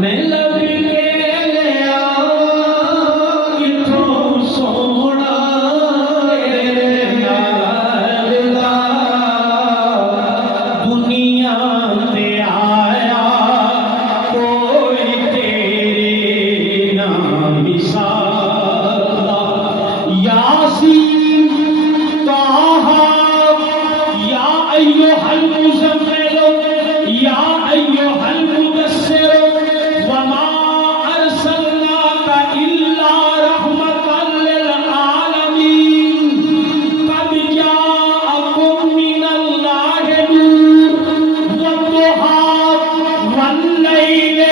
میں لب کے لیا کتوں سونا دنیا تے آیا کوئی تیرے نام مثال یاسین طہ یا ایھا المزمل یا ایھا المدثر وما ارسلناک الا رحمتا للعالمین قد جاءکم من اللہ نور والضحی واللیل